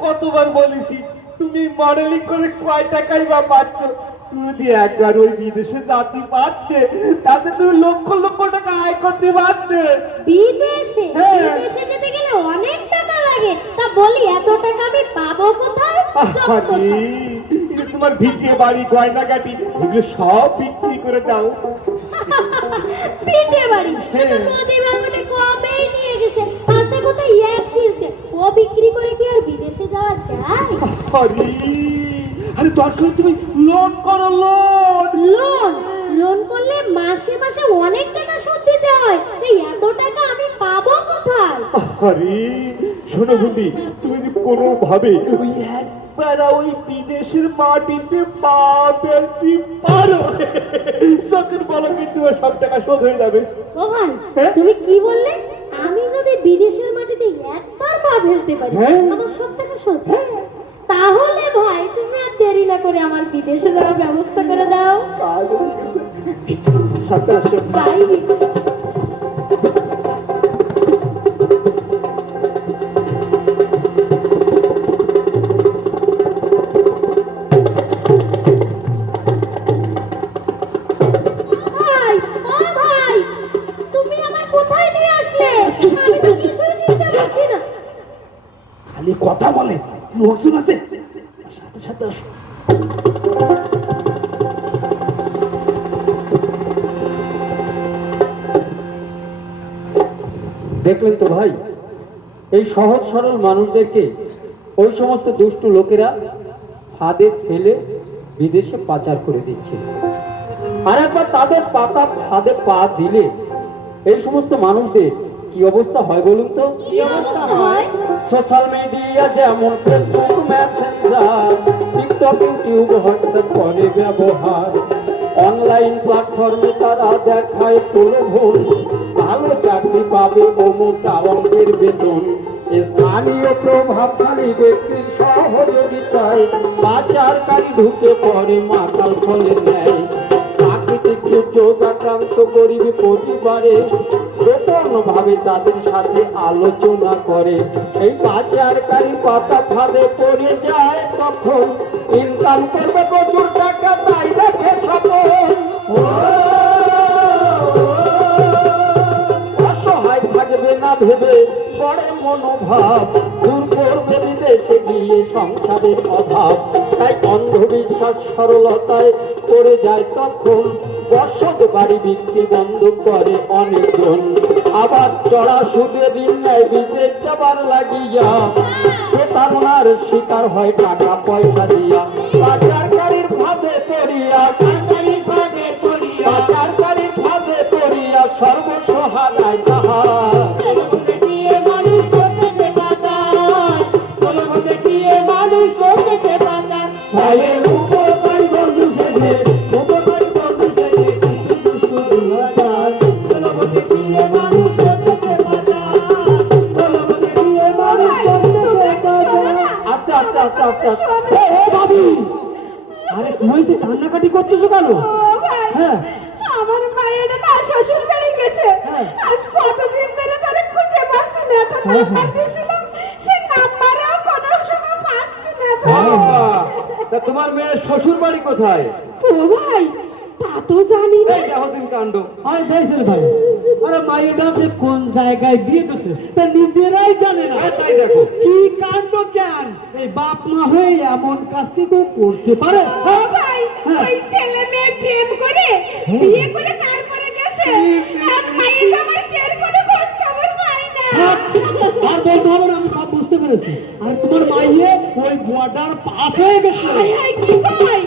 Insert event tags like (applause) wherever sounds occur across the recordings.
কতবার বলেছি তুমি মডেলিং করে কয় টাকাই বা পাচ্ছ? তুমি একবার ওই বিদেশে জাতি পারতে তাতে তুমি লক্ষ লক্ষ টাকা আয় করতে পারতে। বিদেশে? হ্যাঁ। বিদেশে যেতে গেলে অনেক টাকা লাগে। তা বলি এত টাকা আমি পাবো কোথায়? তোমার ভিটে বাড়ি গয়নাগাটি। এগুলো সব বিক্রি করে দাও। (laughs) পিঠে বাড়ি? সেটা হ্যাঁ। নদী ভাঙনে কবেই নিয়ে গেছে। পাশে কোথায় এক সিলতে ও বিক্রি করে কি আর বিদেশে যাওয়া যায় আরে দরকার তুমি লোন করো লোন লোন লোন করলে মাসে মাসে অনেক টাকা সুদ দিতে হয়। এই এত টাকা আমি পাবো কোথায়? আরে শোনো ভুন্ডি তুমি যদি কোনো ভাবে ওই একবার ওই বিদেশের মাটিতে পা ফেলতে পারো চোখের পলকে তোমার সব টাকা শোধ হয়ে যাবে। ও ভাই হ্যাঁ? তুমি কি বললে? আমি যদি বিদেশের মাটিতে একবার পা ফেলতে পারি হ্যাঁ। আমার সব টাকা শোধ। তাহলে ভাই, তুমি আর দেরি না করে আমার বিদেশে যাওয়ার ব্যবস্থা করে দাও। কথা বলে। লোকজন আছে দেখলেন তো ভাই, এই সহজ সরল মানুষদেরকে ওই সমস্ত দুষ্টু লোকেরা ফাঁদে ফেলে বিদেশে পাচার করে দিচ্ছে। আর একবার তাদের পাতা ফাঁদে পা দিলে এই সমস্ত মানুষদের কি অবস্থা হয় বলুন তো? কি অবস্থা হয়? সোশ্যাল মিডিয়া যেমন Facebook Messenger TikTok YouTube WhatsApp করে ব্যবহার। অনলাইন প্ল্যাটফর্মে তারা দেখায় প্রলোভন। ভালো চাকরি পাবে ও অঙ্কের বেতন। স্থানীয় প্রভাবশালী ব্যক্তির সহযোগিতায় পাচারকারী ঢুকে পড়ে, মাতাল ফলের ন্যায়। প্রাকৃতিক দুর্যোগ আক্রান্ত গরিব পরিবারে ভাবে তাদের সাথে আলোচনা করে। এই পাচারকারী পাতা ফাঁদে পড়ে যায় তখন ইনকাম করবে প্রচুর টাকা, তাই স্বপন অসহায় থাকবে না ভেবে পরে মনোভাব। দূর করবে বিদেশে গিয়ে সংসারের অভাব। তাই অন্ধবিশ্বাস সরলতায় পড়ে যায় তখন। বসত বাড়ি বিক্রি বন্ধ করে অনেকজন। আবার চড়া সুদে দিন নেয় বিদেশ যাবার লাগিয়া। প্রতারণার শিকার হয় টাকা পয়সা দিয়া। পাচারকারীর ফাঁদে পড়িয়া পাচারকারীর ফাঁদে পড়িয়া পাচারকারীর ফাঁদে পড়িয়া সর্বসহায় তাহার। মানুষ করতেছে পাচার? হ্যাঁ। আমার মায়ের না শ্বশুর বাড়ি গেছে। হ্যাঁ। আজ কতদিন ধরে তারে খুঁজে পাচ্ছি না। একটা হ্যাঁ, নাম্বার দিয়েছিলাম সে নাম্বারেও কোনো সময় পাচ্ছি না তা। তোমার মেয়ের শ্বশুর বাড়ি কোথায়? ও ভাই তা তো জানি না। এই এতদিন কাণ্ড। আরে দেখছেন ভাই। আরে মাইয়েরা যে কোন জায়গায় বিয়ে দিচ্ছে তা নিজেরাই জানে না। তাই দেখো। কি কাণ্ড জ্ঞান? এই বাপ মা হয়ে এমন কাজ কি কেউ করতে পারে। ওই ছেলে মেয়ে প্রেম করে বিয়ে করে তারপরে গেছে। আর মায়ের আমার করে খোঁজ খবর পাই না আর বলতে হবে না আমি সব বুঝতে পেরেছি। আর তোমার মাইয়ে ওই পাস হয়ে গেছে।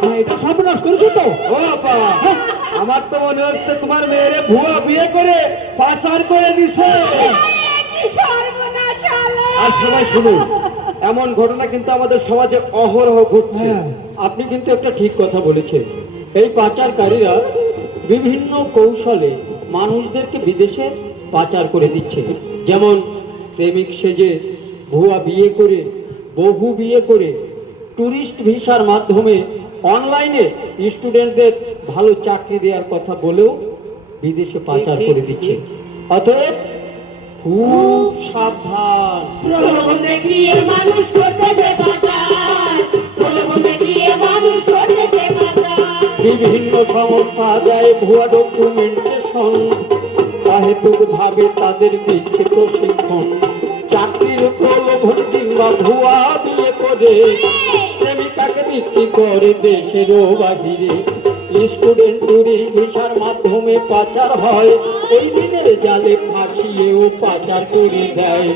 হ্যাঁ, এটা সর্বনাশ করেছ তো? ও বাবা আমার তো মনে হচ্ছে তোমার মেয়েরে ভুয়া বিয়ে করে পাচার করে দিছে। আর সবাই শুনুন এমন ঘটনা কিন্তু আমাদের সমাজে অহরহ ঘটছে। হ্যাঁ। আপনি কিন্তু একটা ঠিক কথা বলেছেন। এই পাচারকারীরা বিভিন্ন কৌশলে মানুষদেরকে বিদেশে পাচার করে দিচ্ছে। যেমন প্রেমিক সেজে ভুয়া বিয়ে করে, বহু বিয়ে করে, টুরিস্ট ভিসার মাধ্যমে অনলাইনে স্টুডেন্টদের ভালো চাকরি দেওয়ার কথা বলেও বিদেশে পাচার করে দিচ্ছে। অতএব খুব সাবধান। বিভিন্ন সংস্থা দেয় ভুয়া ডকুমেন্টেশন তাহেতুক ভাবে তাদের দিচ্ছে প্রশিক্ষণ চাকরির প্রলোভন কিংবা ভুয়া বিয়ে করে, প্রেমিকাকে বিক্রি করে দেশেরও বাহিরে। স্টুডেন্ট টুরি ভিসার মাধ্যমে পাচার হয়। ওই দিনের জালে ফাঁসিয়েও পাচার করে দেয়।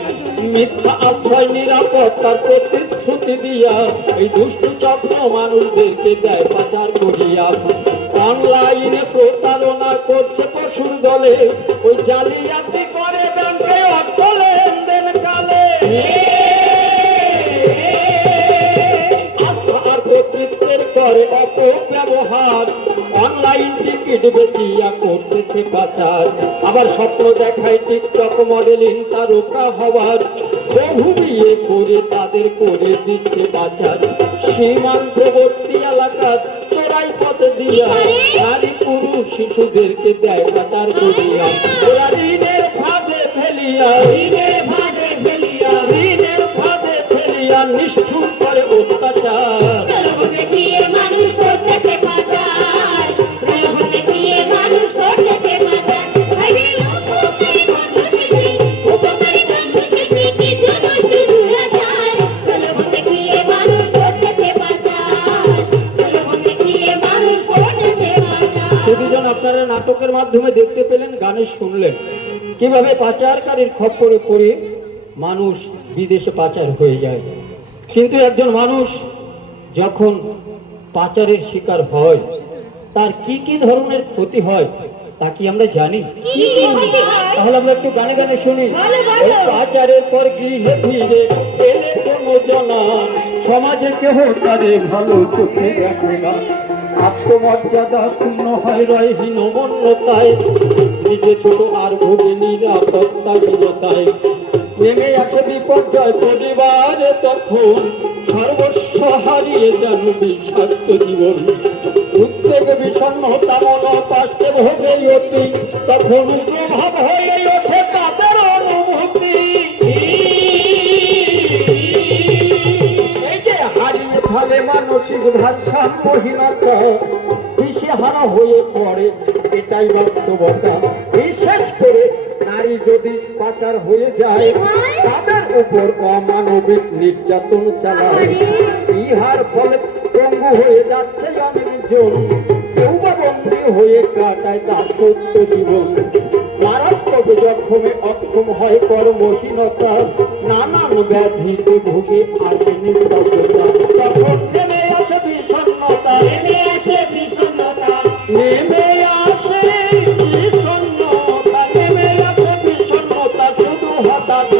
মিথ্যা আশ্রয়, নিরাপত্তার প্রতিশ্রুতি দিয়া এই দুষ্টু চক্র মানুষদেরকে দেয় পাচার করিয়া। অনলাইনে প্রতারণা করছে পশুর দলে। ওই জালিয়াতি করতেছে পাচার। আবার স্বপ্ন দেখায় টিকটক মডেলিং তারকা হওয়ার। বহু বিয়ে করে তাদের করে দিচ্ছে পাচার। সীমান্তবর্তী এলাকার চোরাই পথে দিয়া নারী পুরুষ শিশুদেরকে দেয় পাচার করিয়া। ওরা ঋণের ফাঁদে ফেলিয়া ঋণের ফাঁদে ফেলিয়া ঋণের ফাঁদে ফেলিয়া নিষ্ঠুর করে অত্যাচার। নাটকের মাধ্যমে দেখতে পেলেন গানে শুনলেন। কীভাবে পাচারকারীর খপ্পরে পড়ে মানুষ বিদেশে পাচার হয়ে যায়। কিন্তু একজন মানুষ যখন পাচারের শিকার হয় তার কি কি ধরনের ক্ষতি হয় তা কি আমরা জানি? তাহলে আমরা একটু গানে গানে শুনি। পাচারের পর গৃহে ফিরে এলে সমাজে কেহ তারে ভালো চোখে দেখে না। আত্মমর্যাদা পূর্ণ হয়, রয় হীনমন্যতায় নিজে ছোট আর ভোগে নিরাপত্তাহীনতায় নেমে আসে বিপর্যয় পরিবারে তখন। সর্বস্ব হারিয়ে যেন বিষাক্ত জীবন। উদ্বেগ বিষণ্ণতা মন কষ্টে ভোগে অতি। তখন প্রভাব হয়ে মানসিক ভারসাম্যহীনতা দিশেহারা হয়ে পড়ে এটাই বাস্তবতা। বিশেষ করে নারী যদি পাচার হয়ে যায় তাদের উপর অমানবিক নির্যাতন চালায়। ইহার ফলে পঙ্গু হয়ে যাচ্ছে অনেকজন। কেউ বা বন্দী হয়ে কাটায় তার সত্য জীবন। মারাত্মক জখমে অক্ষম হয় কর্মহীনতা। নানান ব্যাধিতে ভুগে আসে নিস্তব্ধতা।